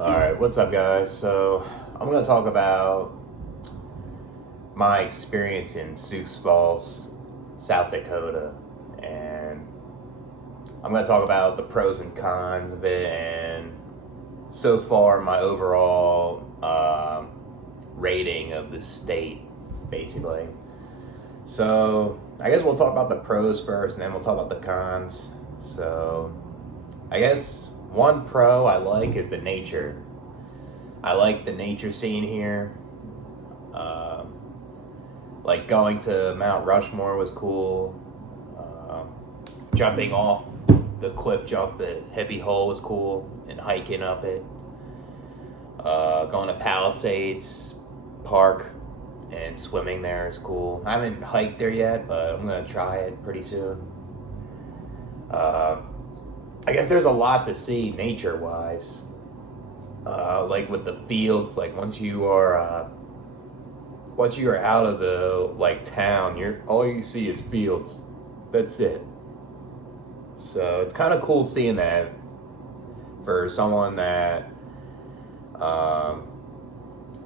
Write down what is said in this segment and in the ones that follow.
Alright, what's up, guys? So, I'm going to talk about my experience in Sioux Falls, South Dakota, and I'm going to talk about the pros and cons of it, and so far, my overall rating of the state, basically. So, I guess we'll talk about the pros first, and then we'll talk about the cons. So, I guess one pro I like is the nature. I like the nature scene here. Like going to Mount Rushmore was cool. Jumping off the cliff jump at Hippie Hole was cool, and hiking up it. Going to Palisades Park and swimming there is cool. I haven't hiked there yet, but I'm gonna try it pretty soon. I guess there's a lot to see nature-wise. Like with the fields, like once you are out of the town, all you see is fields. That's it. So it's kind of cool seeing that for someone that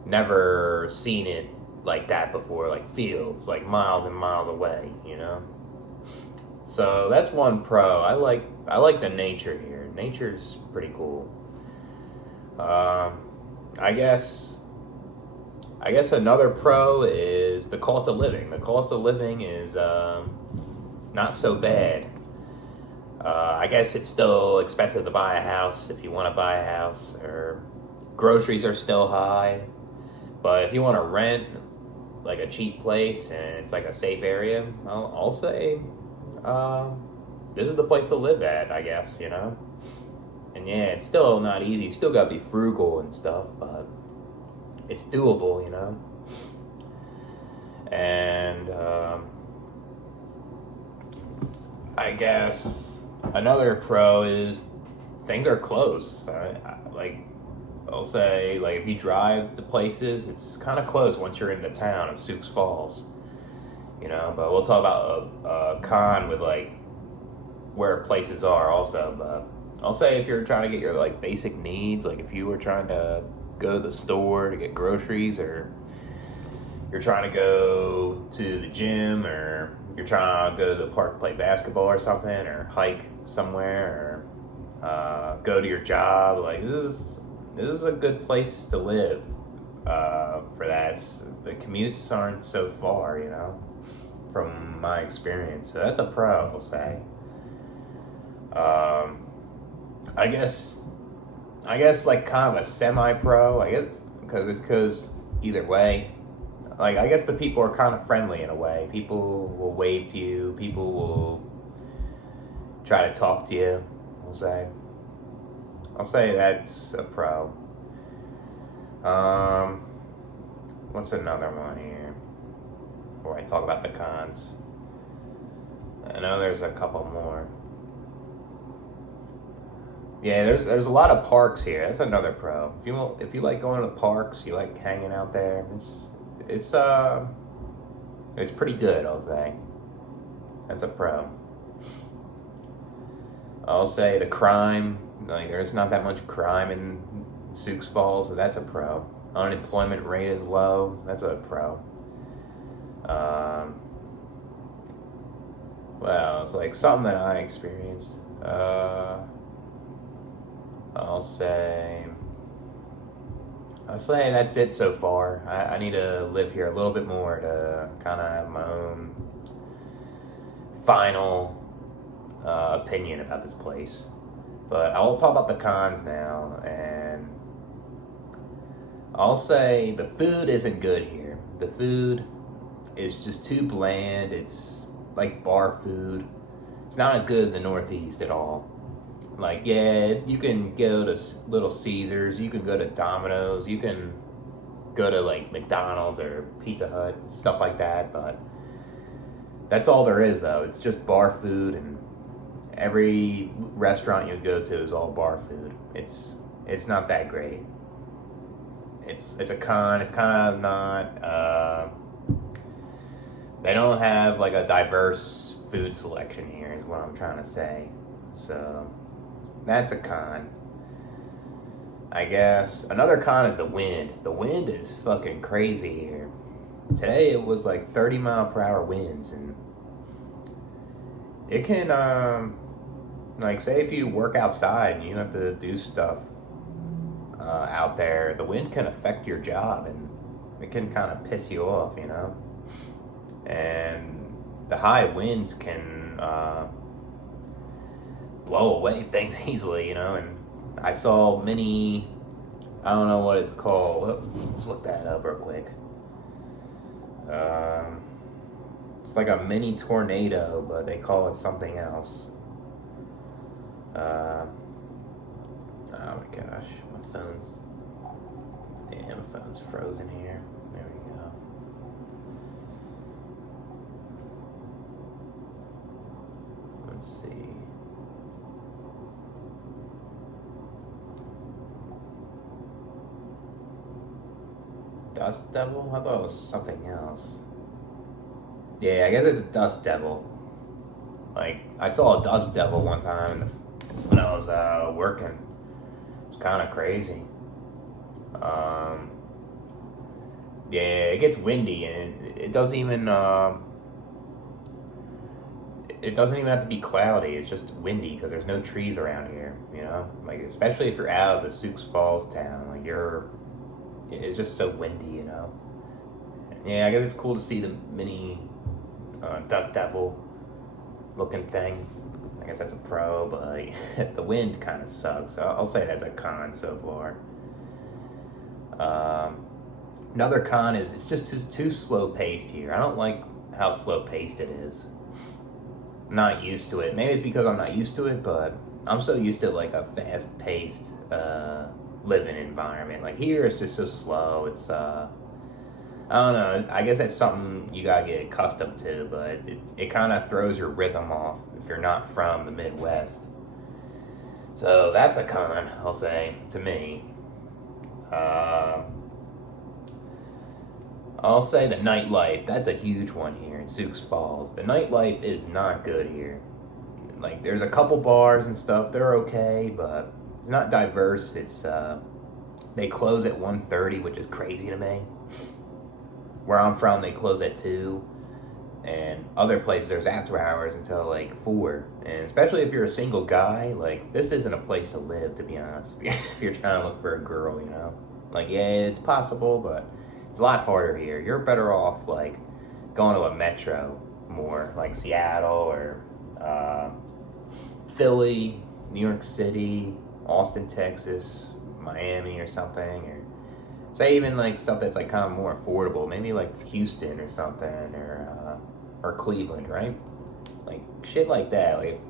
never seen it like that before, like fields, like miles and miles away, you know. So that's one pro. I like the nature here. Nature's pretty cool. I guess another pro is the cost of living. The cost of living is not so bad. I guess it's still expensive to buy a house if you want to buy a house, or groceries are still high. But if you want to rent like a cheap place and it's like a safe area, I'll say this is the place to live at, I guess, you know. And yeah, it's still not easy. You still gotta be frugal and stuff, but it's doable, you know. And I guess another pro is things are close. I'll say, like, if you drive to places, it's kind of close once you're in the town of Sioux Falls, you know. But we'll talk about a con with like where places are also. But I'll say if you're trying to get your like basic needs, like if you were trying to go to the store to get groceries, or you're trying to go to the gym, or you're trying to go to the park to play basketball or something, or hike somewhere, or go to your job, like this is a good place to live for that. The commutes aren't so far, you know, from my experience. So that's a pro, I'll say. I guess like kind of a semi-pro, I guess, because either way, like I guess the people are kind of friendly in a way. People will wave to you. People will try to talk to you. I'll say that's a pro. What's another one here before I talk about the cons? I know there's a couple more. Yeah, there's a lot of parks here. That's another pro. If you like going to the parks, you like hanging out there. It's pretty good, I'll say. That's a pro. I'll say the crime, like there's not that much crime in Sioux Falls, so that's a pro. Unemployment rate is low. That's a pro. Well, it's like something that I experienced. I'll say that's it so far. I need to live here a little bit more to kind of have my own final opinion about this place. But I'll talk about the cons now, and I'll say the food isn't good here. The food is just too bland. It's like bar food. It's not as good as the Northeast at all. Like, yeah, you can go to Little Caesars, you can go to Domino's, you can go to like McDonald's or Pizza Hut, stuff like that, but that's all there is though. It's just bar food, and every restaurant you go to is all bar food. It's not that great. It's a con. It's kind of not. They don't have like a diverse food selection here, is what I'm trying to say. So that's a con. I guess another con is the wind. The wind is fucking crazy here. Today it was like 30-mile-per-hour winds, and it can like, say if you work outside and you have to do stuff out there, the wind can affect your job, and it can kind of piss you off, you know. And the high winds can blow away things easily, you know. And I saw many, I don't know what it's called. Let's look that up real quick. It's like a mini tornado, but they call it something else. Oh my gosh, my phone's frozen here. There we go. Let's see. Dust devil? I thought it was something else. Yeah, I guess it's a dust devil. Like, I saw a dust devil one time when I was working. It was kind of crazy. Yeah, it gets windy, and it doesn't even have to be cloudy. It's just windy because there's no trees around here, you know. Like, especially if you're out of the Sioux Falls town, like it's just so windy, you know. Yeah, I guess it's cool to see the mini dust devil looking thing. I guess that's a pro, but the wind kind of sucks. So I'll say that's a con so far. Another con is it's just too slow paced here. I don't like how slow paced it is. I'm not used to it. Maybe it's because I'm not used to it, but I'm so used to like a fast paced living environment. Like here, it's just so slow. It's I don't know. I guess that's something you gotta get accustomed to, but it kind of throws your rhythm off if you're not from the Midwest. So that's a con, I'll say, to me. I'll say the nightlife. That's a huge one here in Sioux Falls. The nightlife is not good here. Like, there's a couple bars and stuff. They're okay, but it's not diverse. It's they close at 1:30, which is crazy to me. Where I'm from, they close at 2, and other places there's after hours until like 4. And especially if you're a single guy, like, this isn't a place to live, to be honest. If you're trying to look for a girl, you know, like, yeah, it's possible, but it's a lot harder here. You're better off like going to a metro more, like Seattle or Philly, New York City, Austin, Texas, Miami or something, or say even like stuff that's like kind of more affordable, maybe like Houston or something, or Cleveland, right? Like shit like that. Like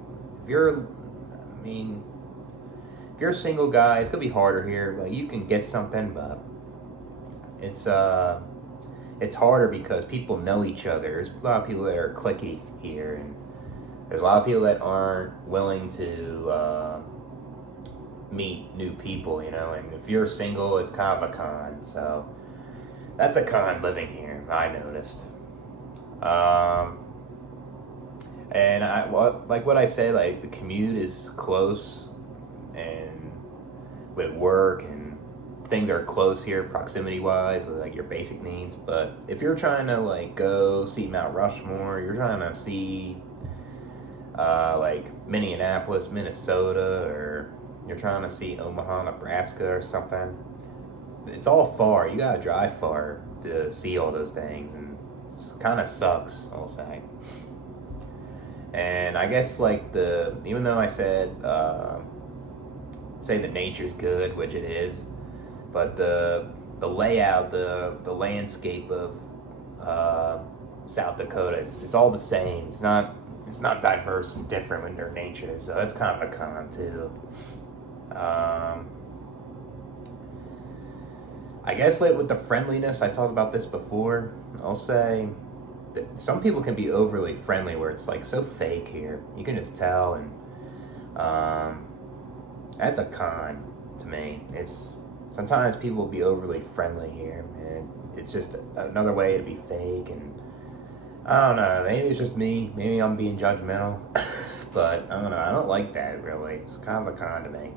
if you're a single guy, it's gonna be harder here. Like you can get something, but it's harder because people know each other. There's a lot of people that are cliquey here, and there's a lot of people that aren't willing to meet new people, you know. And if you're single, it's kind of a con. So that's a con living here, I noticed. And what I say, like the commute is close, and with work and things are close here proximity wise with like your basic needs. But if you're trying to like go see Mount Rushmore, you're trying to see like Minneapolis, Minnesota, or you're trying to see Omaha, Nebraska or something, it's all far. You gotta drive far to see all those things, and it kind of sucks, I'll say. And I guess like even though I said say that nature's good, which it is, but the layout, the landscape of South Dakota, it's all the same. It's not diverse and different in their nature, so that's kind of a con too. I guess like with the friendliness, I talked about this before. I'll say that some people can be overly friendly, where it's like so fake here. You can just tell, and that's a con to me. It's sometimes people will be overly friendly here, and it's just another way to be fake. And I don't know, maybe it's just me. Maybe I'm being judgmental, But I don't know. I don't like that really. It's kind of a con to me.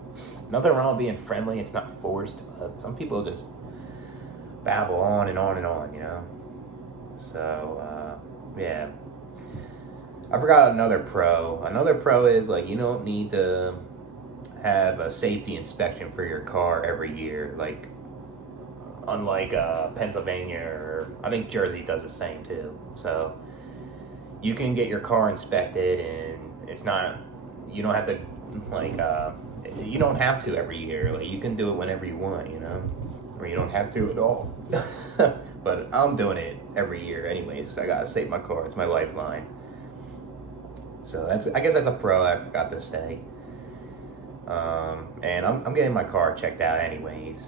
Nothing wrong with being friendly. It's not forced. But some people just babble on and on and on. So yeah. I forgot another pro. Another pro is like you don't need to have a safety inspection for your car every year. Like unlike Pennsylvania or I think Jersey does the same too. So you can get your car inspected and it's not you don't have to like you don't have to every year. Like you can do it whenever you want, or you don't have to at all. But I'm doing it every year anyways. I gotta save my car. It's my lifeline. So I guess that's a pro I forgot to say. And I'm getting my car checked out anyways.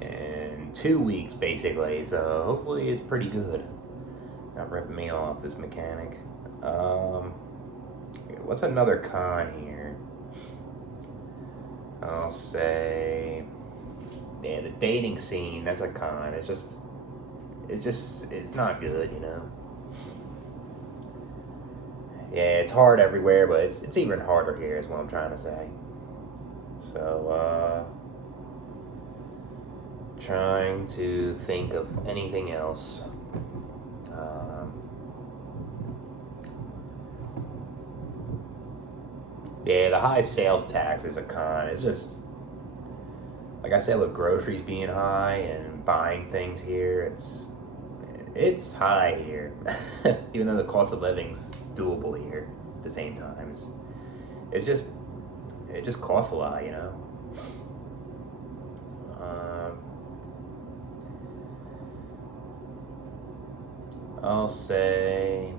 In 2 weeks basically. So hopefully it's pretty good. Not ripping me off, this mechanic. What's another con here? I'll say, yeah, the dating scene. That's a con. It's not good, Yeah, it's hard everywhere, but it's even harder here, is what I'm trying to say. So, trying to think of anything else. Yeah, the high sales tax is a con. It's just, like I said, with groceries being high and buying things here, it's high here. Even though the cost of living's doable here at the same time. It just costs a lot, I'll say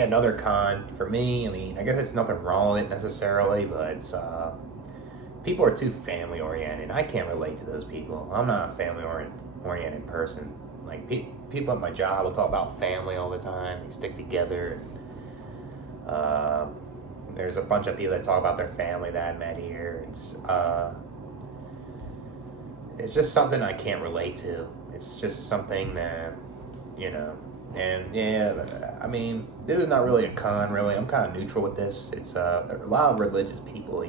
another con for me. I mean, I guess it's nothing wrong with it necessarily, but it's people are too family oriented. I can't relate to those people. I'm not a family oriented person. Like people at my job will talk about family all the time. They stick together. There's a bunch of people that talk about their family that I met here. It's just something I can't relate to. It's just something that, and yeah, I mean, this is not really a con, really. I'm kind of neutral with this. It's a lot of religious people,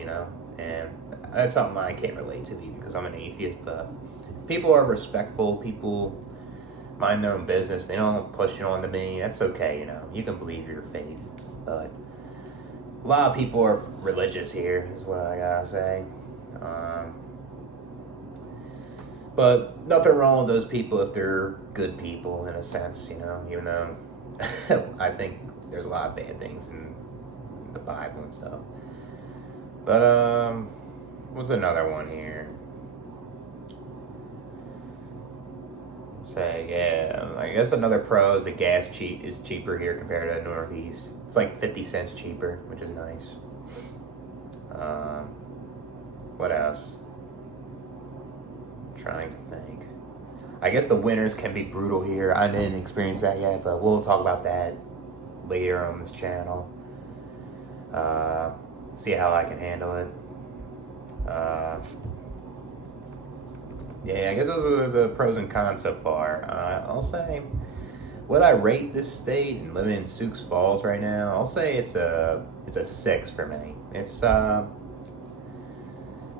and that's something I can't relate to either because I'm an atheist. But people are respectful. People mind their own business. They don't push it on to me. That's okay, You can believe your faith, but a lot of people are religious here, is what I gotta say. But nothing wrong with those people if they're good people in a sense, even though I think there's a lot of bad things in the Bible and stuff. But what's another one here? Say, yeah, I guess another pro is the gas is cheaper here compared to the Northeast. It's like 50 cents cheaper, which is nice. What else? Trying to think. I guess the winters can be brutal here. I didn't experience that yet, but we'll talk about that later on this channel. See how I can handle it. Yeah, I guess those are the pros and cons so far. I'll say, would I rate this state and living in Sioux Falls right now? I'll say it's a 6 for me. It's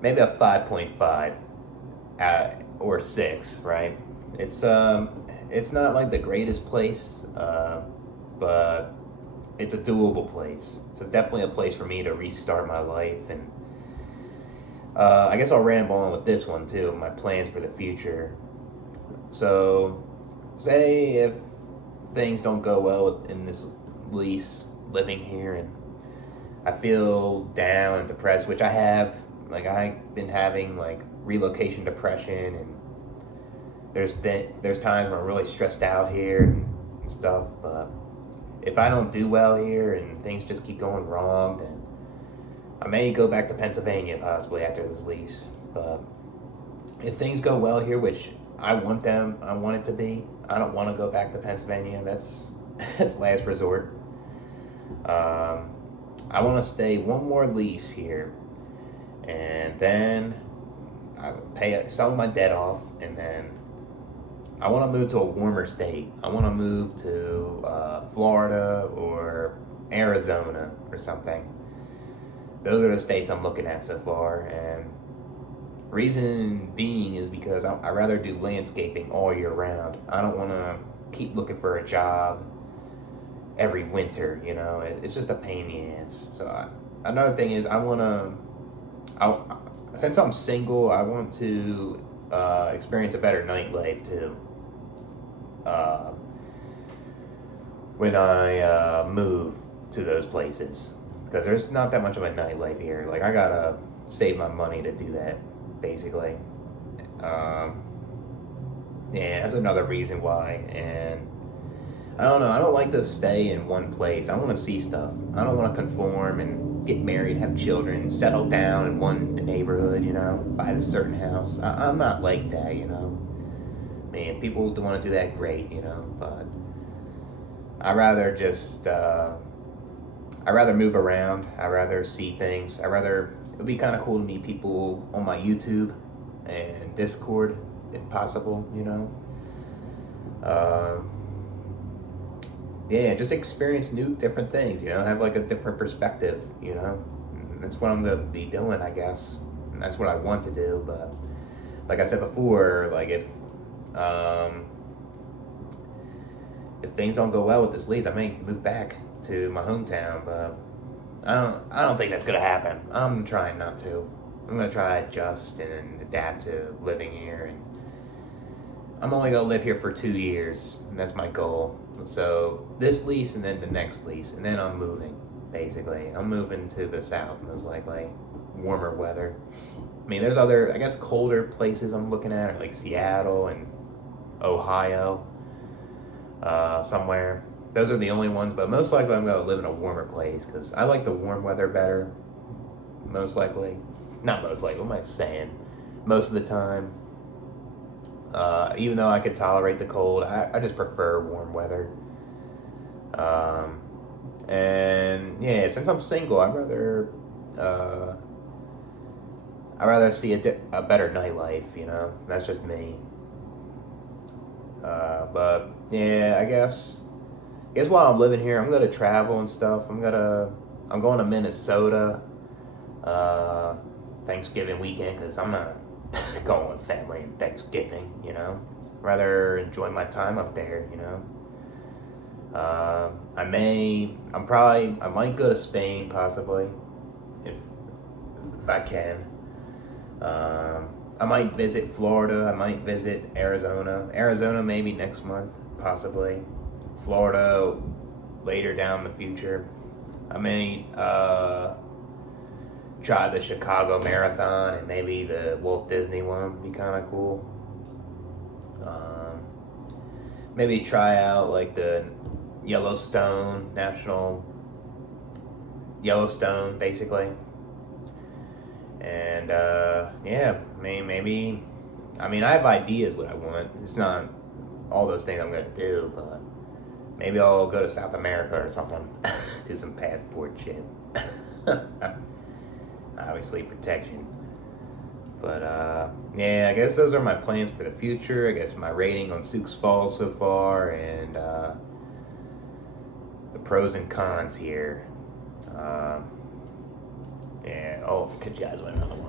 maybe a 5.5 or 6, right? It's not like the greatest place, but it's a doable place. It's definitely a place for me to restart my life, and I guess I'll ramble on with this one too, my plans for the future. So, say if things don't go well in this lease living here, and I feel down and depressed, which I have. Like I've been having like relocation depression, and there's times when I'm really stressed out here and stuff. But if I don't do well here and things just keep going wrong, then I may go back to Pennsylvania possibly after this lease. But if things go well here, which I want it to be, I don't want to go back to Pennsylvania. That's last resort. I want to stay one more lease here, and then I pay some of my debt off, and then I want to move to a warmer state. I want to move to Florida or Arizona or something. Those are the states I'm looking at so far, and reason being is because I rather do landscaping all year round. I don't want to keep looking for a job every winter. You know, it's just a pain in the ass. So another thing is since I'm single, I want to experience a better nightlife too. Uh, when I move to those places, because there's not that much of a nightlife here. Like I gotta save my money to do that, basically. Yeah, that's another reason why. And I don't know. I don't like to stay in one place. I want to see stuff. I don't want to conform and get married, have children, settle down in one neighborhood. You know, buy a certain house. I'm not like that. You know. I mean, if people want to do that, great. You know, but I rather just. I rather move around. I rather see things. It'd be kind of cool to meet people on my YouTube and Discord, if possible, you know. Yeah, just experience different things, you know, have like a different perspective, you know. And that's what I'm gonna be doing, I guess. And that's what I want to do, but like I said before, like if things don't go well with this lease, I may move back to my hometown, but I don't think that's gonna happen. I'm trying not to. I'm gonna try to adjust and adapt to living here, and I'm only gonna live here for 2 years, and that's my goal. So this lease and then the next lease, and then I'm moving. Basically, I'm moving to the south, most likely, warmer weather. I mean, there's other, I guess, colder places I'm looking at, like Seattle and Ohio, somewhere. Those are the only ones, but most likely I'm going to live in a warmer place because I like the warm weather better. Most likely. Not most likely, what am I saying? Most of the time. Even though I could tolerate the cold, I just prefer warm weather. And yeah, since I'm single, I'd rather see a better nightlife, you know? That's just me. But yeah, I guess while I'm living here, I'm gonna travel and stuff. I'm going to Minnesota Thanksgiving weekend because I'm not going with family and Thanksgiving, you know. Rather enjoy my time up there, you know. I might go to Spain possibly if I can. I might visit Florida. I might visit Arizona. Arizona maybe next month possibly. Florida later down the future. I may try the Chicago Marathon and maybe the Walt Disney one. Be kind of cool. Maybe try out like the Yellowstone basically. And yeah, maybe. I mean, I have ideas what I want. It's not all those things I'm gonna do, but maybe I'll go to South America or something. Do some passport shit. Obviously protection. But yeah, I guess those are my plans for the future. I guess my rating on Sioux Falls so far, and the pros and cons here. Yeah, oh, could you guys want another one?